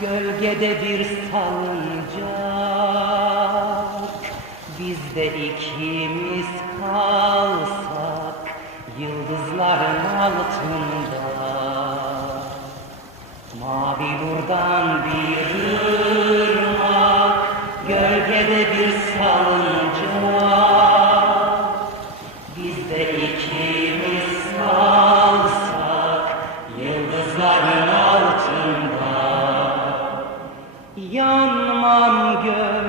Gölgede bir sancak. Biz de ikimiz kalsak Yıldızların altında. Mavi buradan bir ırmak Gölgede bir mom, good.